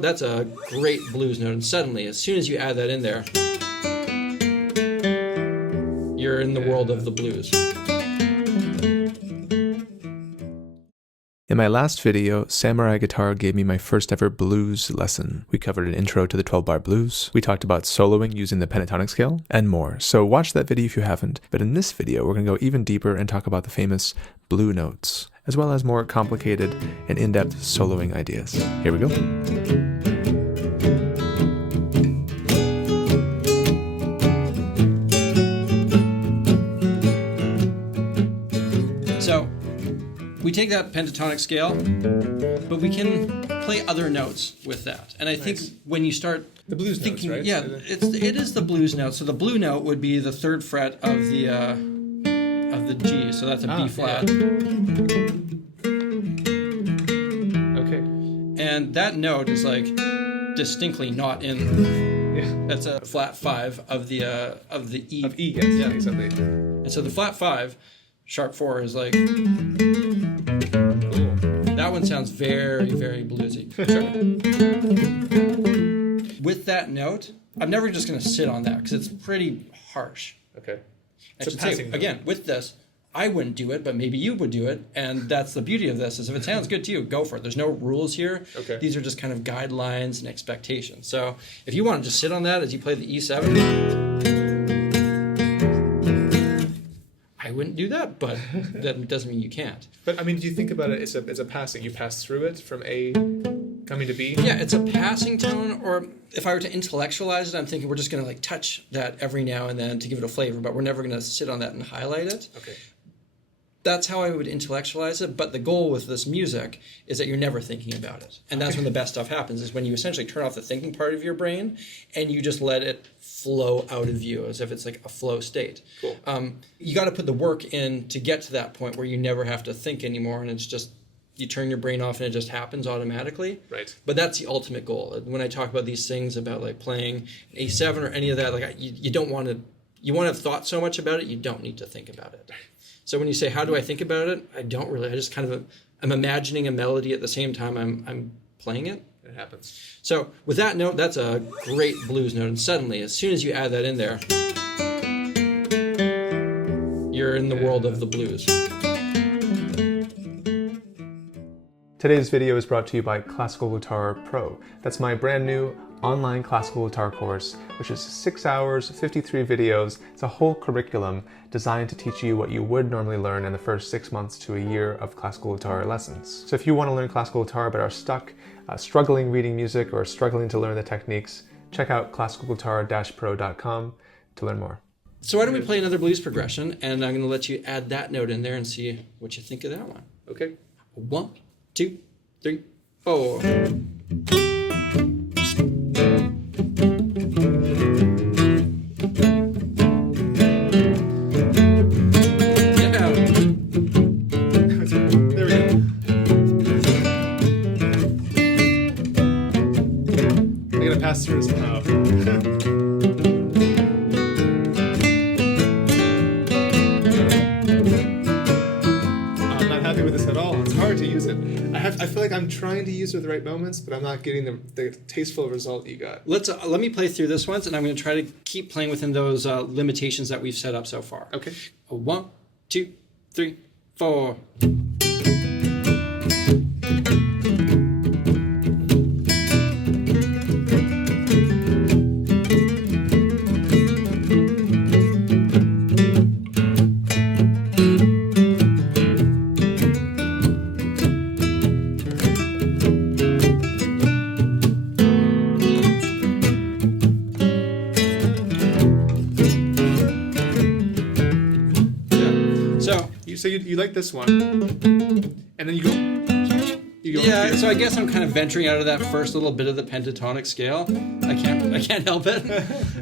That's a great blues note, and suddenly, as soon as you add that in there, you're in the world of the blues. In my last video, Samurai Guitar gave me my first ever blues lesson. We covered an intro to the 12-bar blues, we talked about soloing using the pentatonic scale, and more. So watch that video if you haven't. But in this video, we're going to go even deeper and talk about the famous blue notes, as well as more complicated and in-depth soloing ideas. Here we go. So, we take that pentatonic scale, but we can play other notes with that. And I think when you start the blues thinking, notes, right? yeah, it is the blues note. So the blue note would be the third fret of the G. So that's a B flat. Okay. And that note is like distinctly not in. Yeah. That's a flat 5 of the E. Of E, yes. Yeah, exactly. And so the flat 5, sharp 4 is like. Cool. That one sounds very, very bluesy. Sure. With that note, I'm never just going to sit on that because it's pretty harsh. Okay. I should say, again, with this, I wouldn't do it, but maybe you would do it. And that's the beauty of this, is if it sounds good to you, go for it. There's no rules here. Okay. These are just kind of guidelines and expectations. So if you want to just sit on that as you play the E7, I wouldn't do that, but that doesn't mean you can't. But I mean, do you think about it as a passing? You pass through it from A coming to B? Yeah, it's a passing tone, or if I were to intellectualize it, I'm thinking we're just going to like touch that every now and then to give it a flavor, but we're never going to sit on that and highlight it. Okay. That's how I would intellectualize it, but the goal with this music is that you're never thinking about it. And that's when the best stuff happens, is when you essentially turn off the thinking part of your brain and you just let it flow out of you as if it's like a flow state. Cool. You got to put the work in to get to that point where you never have to think anymore, and it's just, you turn your brain off and it just happens automatically. Right. But that's the ultimate goal. When I talk about these things about like playing A7 or any of that, like you don't want to, you want to have thought so much about it, you don't need to think about it. So when you say, how do I think about it? I don't really. I just kind of, I'm imagining a melody at the same time I'm playing it. It happens. So with that note, that's a great blues note. And suddenly, as soon as you add that in there, you're in the world of the blues. Today's video is brought to you by Classical Guitar Pro. That's my brand new online classical guitar course, which is 6 hours, 53 videos. It's a whole curriculum designed to teach you what you would normally learn in the first 6 months to a year of classical guitar lessons. So if you want to learn classical guitar but are stuck, struggling reading music or struggling to learn the techniques, check out classicalguitar-pro.com to learn more. So why don't we play another blues progression, and I'm going to let you add that note in there and see what you think of that one. Okay. 1, 2, 3, 4. Pass through as well. I'm not happy with this at all. It's hard to use it. I feel like I'm trying to use it at the right moments, but I'm not getting the tasteful result you got. Let me play through this once, and I'm going to try to keep playing within those limitations that we've set up so far. Okay. 1, 2, 3, 4. So you like this one, and then you go. Yeah, so I guess I'm kind of venturing out of that first little bit of the pentatonic scale. I can't help it.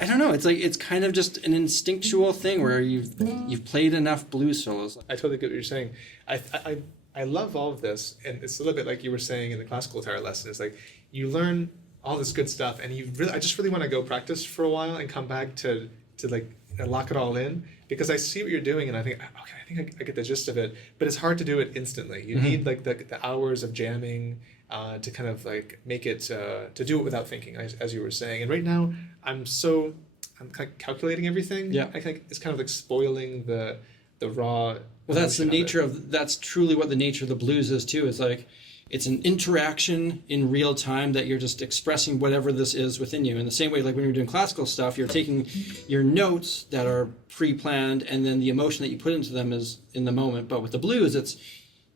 I don't know. It's like, it's kind of just an instinctual thing where you've played enough blues solos. I totally get what you're saying. I love all of this, and it's a little bit like you were saying in the classical guitar lesson. It's like you learn all this good stuff, and I just really want to go practice for a while and come back to like lock it all in, because I see what you're doing and I think, okay, I think I get the gist of it, but it's hard to do it instantly. You need like the hours of jamming to kind of like make it to do it without thinking, as you were saying. And right now, I'm kind of calculating everything. Yeah. I think it's kind of like spoiling the raw. Well, that's the nature of that's truly what the nature of the blues is too. It's like, it's an interaction in real time that you're just expressing whatever this is within you. In the same way, like when you're doing classical stuff, you're taking your notes that are pre-planned, and then the emotion that you put into them is in the moment. But with the blues,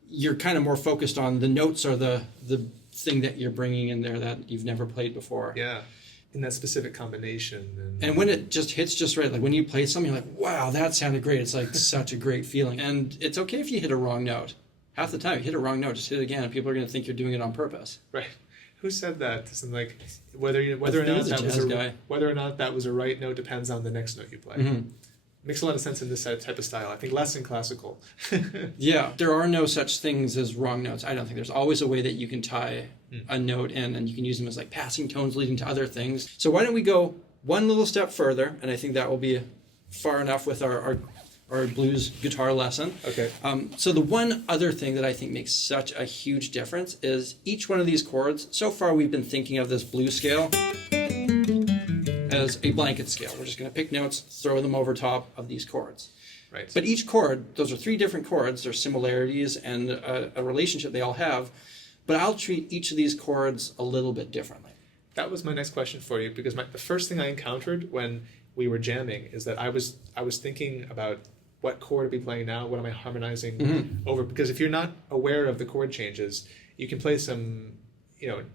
you're kind of more focused on the notes are the thing that you're bringing in there that you've never played before. Yeah, in that specific combination. And when it just hits just right, like when you play something, you're like, wow, that sounded great. It's like such a great feeling. And it's okay if you hit a wrong note. Half the time, you hit a wrong note, just hit it again, and people are going to think you're doing it on purpose. Right. Who said that? Something like whether or not that was a right note depends on the next note you play. Mm-hmm. Makes a lot of sense in this type of style. I think less in classical. Yeah, there are no such things as wrong notes. I don't think there's always a way that you can tie a note in, and you can use them as like passing tones leading to other things. So why don't we go one little step further, and I think that will be far enough with our blues guitar lesson. Okay. So the one other thing that I think makes such a huge difference is each one of these chords. So far we've been thinking of this blues scale as a blanket scale. We're just going to pick notes, throw them over top of these chords. Right. But each chord, those are three different chords. There's similarities and a relationship they all have. But I'll treat each of these chords a little bit differently. That was my next question for you, because the first thing I encountered when we were jamming is that I was thinking about what chord to be playing now, what am I harmonizing over? Because if you're not aware of the chord changes, you can play some,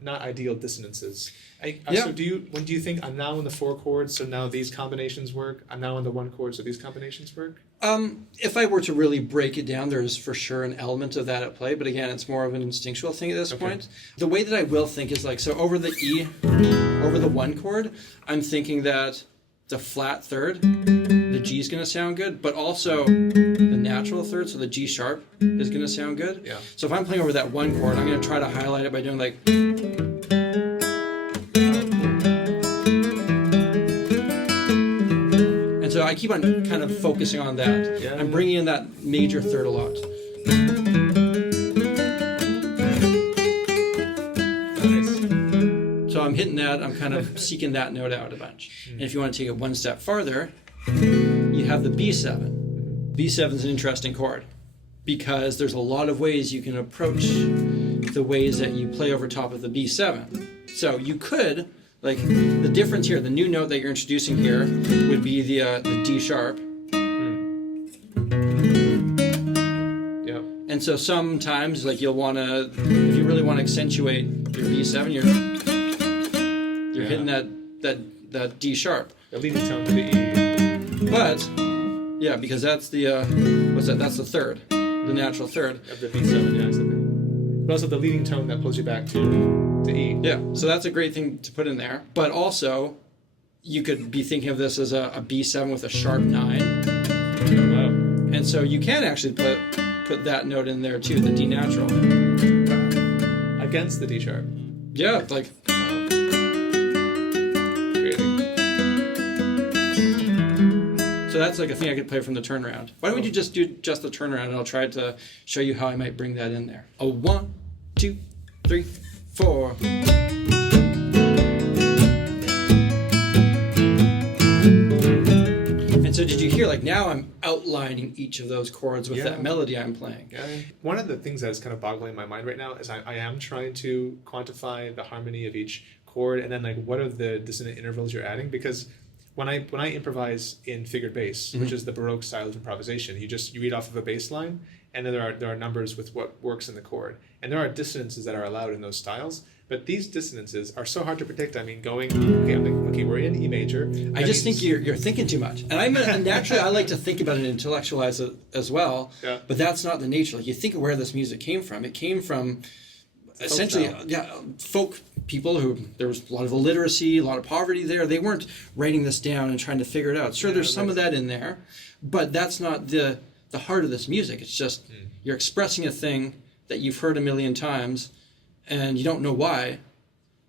not ideal dissonances. So when do you think I'm now in the 4 chords, so now these combinations work? I'm now in the 1 chord, so these combinations work? If I were to really break it down, there's for sure an element of that at play, but again, it's more of an instinctual thing at this point. The way that I will think is like, so over the E, over the 1 chord, I'm thinking that the flat third, the G is going to sound good, but also the natural third, so the G sharp is going to sound good. Yeah. So if I'm playing over that 1 chord, I'm going to try to highlight it by doing like... And so I keep on kind of focusing on that. Yeah. I'm bringing in that major third a lot. So I'm hitting that, I'm kind of seeking that note out a bunch. And if you want to take it one step farther, you have the B7. B7 is an interesting chord because there's a lot of ways you can approach the ways that you play over top of the B7. So you could, like, the difference here, the new note that you're introducing here would be the D sharp. Yep. And so sometimes, like, you'll want to, if you really want to accentuate your B7, you're hitting that D sharp. The leading tone to the E. But, yeah, because that's the, that's the third, the natural third. Of the B7, yeah, exactly. But also the leading tone that pulls you back to E. Yeah, so that's a great thing to put in there. But also, you could be thinking of this as a B7 with a sharp 9. Oh, wow. And so you can actually put that note in there too, the D natural. Against the D sharp. Yeah, like... So that's like a thing I could play from the turnaround. Why don't we just do just the turnaround, and I'll try to show you how I might bring that in there. A 1, 2, 3, 4. And so did you hear, like, now I'm outlining each of those chords with that melody I'm playing. Yeah. One of the things that is kind of boggling my mind right now is I am trying to quantify the harmony of each chord, and then like what are the dissonant intervals you're adding, because when I improvise in figured bass, which is the Baroque style of improvisation, you read off of a bass line, and then there are numbers with what works in the chord, and there are dissonances that are allowed in those styles. But these dissonances are so hard to predict. I mean, we're in E major. I just think you're thinking too much, and naturally I like to think about it and intellectualize it as well. Yeah. But that's not the nature. Like, you think of where this music came from. It came from essentially folk people who there was a lot of illiteracy, a lot of poverty there. They weren't writing this down and trying to figure it out. Sure, there's some of that in there, but that's not the heart of this music. It's just you're expressing a thing that you've heard a million times, and you don't know why.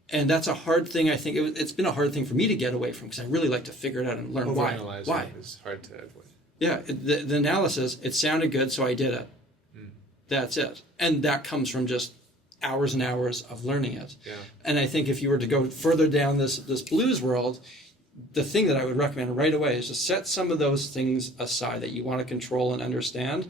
And that's a hard thing, I think. It's been a hard thing for me to get away from, because I really like to figure it out and learn why. Why? It's hard to avoid. Yeah, the analysis, it sounded good, so I did it. That's it. And that comes from just hours and hours of learning it. Yeah. And I think if you were to go further down this blues world, the thing that I would recommend right away is to set some of those things aside that you want to control and understand,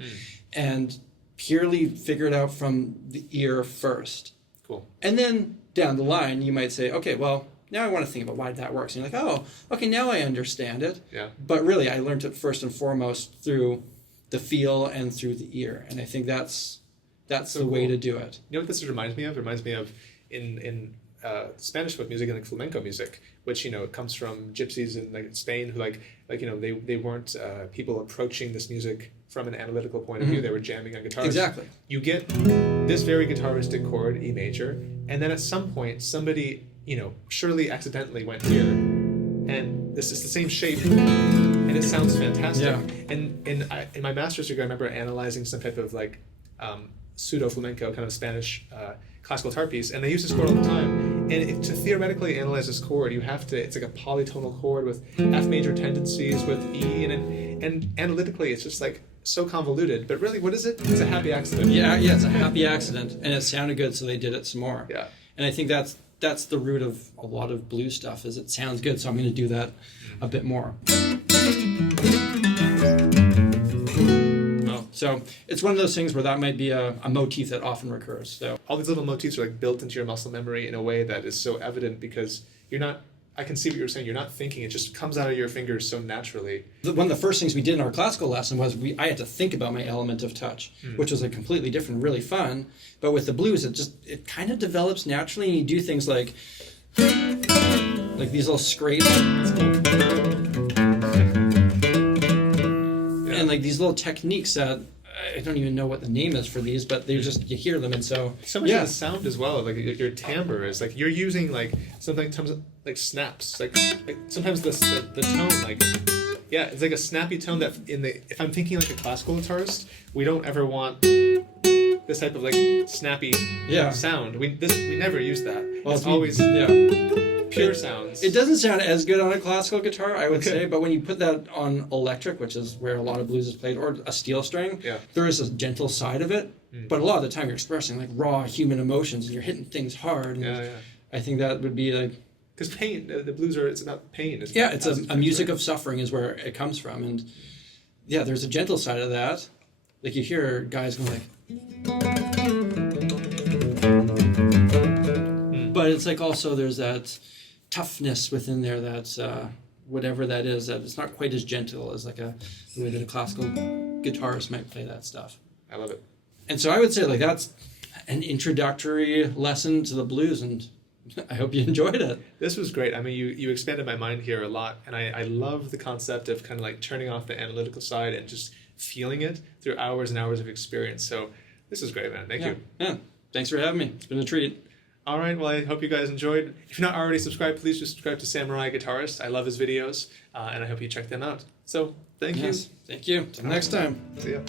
and purely figure it out from the ear first. Cool. And then down the line, you might say, okay, well, now I want to think about why that works. And you're like, oh, okay, now I understand it. Yeah. But really, I learned it first and foremost through the feel and through the ear. And I think that's the way to do it. You know what this reminds me of? It reminds me of in Spanish folk music and like flamenco music, which, you know, it comes from gypsies in like Spain who like you know, they weren't people approaching this music from an analytical point of view. They were jamming on guitars. Exactly. You get this very guitaristic chord, E major, and then at some point somebody, you know, surely accidentally went here, and this is the same shape, and it sounds fantastic. Yeah. And in my master's degree, I remember analyzing some type of like pseudo flamenco kind of Spanish classical guitar piece, and they use this chord all the time. And to theoretically analyze this chord, you have to, it's like a polytonal chord with F major tendencies with E, and analytically it's just like so convoluted. But really, what is it? It's a happy accident. Yeah, it's a happy accident, and it sounded good, so they did it some more. Yeah. And I think that's the root of a lot of blues stuff, is it sounds good, so I'm going to do that a bit more. So it's one of those things where that might be a motif that often recurs. So All these little motifs are like built into your muscle memory in a way that is so evident because you're not, I can see what you're saying, you're not thinking, it just comes out of your fingers so naturally. one of the first things we did in our classical lesson was I had to think about my element of touch, which was like completely different, really fun. But with the blues, it kind of develops naturally, and you do things like these little scrapes. And like these little techniques that I don't even know what the name is for these, but they're just, you hear them, and so much of the sound as well, like your timbre is like you're using like sometimes like snaps, like sometimes the tone, like it's like a snappy tone that if I'm thinking like a classical guitarist, we don't ever want this type of like snappy sound. We never use that. Well, it's always pure sounds. It doesn't sound as good on a classical guitar, I would say, but when you put that on electric, which is where a lot of blues is played, or a steel string, there is a gentle side of it, but a lot of the time you're expressing like raw human emotions, and you're hitting things hard. And I think that would be like... Because pain, the blues it's about pain. It's a music of suffering is where it comes from, and there's a gentle side of that. Like you hear guys going like... But it's like also there's that toughness within there that's whatever that is, that it's not quite as gentle as like the way that a classical guitarist might play that stuff. I love it. And so I would say like that's an introductory lesson to the blues, and I hope you enjoyed it. This was great. I mean, you expanded my mind here a lot, and I love the concept of kind of like turning off the analytical side and just feeling it through hours and hours of experience. So this is great, man. Thank you. Yeah. Thanks for having me. It's been a treat. All right, well, I hope you guys enjoyed. If you're not already subscribed, please just subscribe to Samurai Guitarist. I love his videos, and I hope you check them out. So, thank you. Thank you. Till next time. See ya.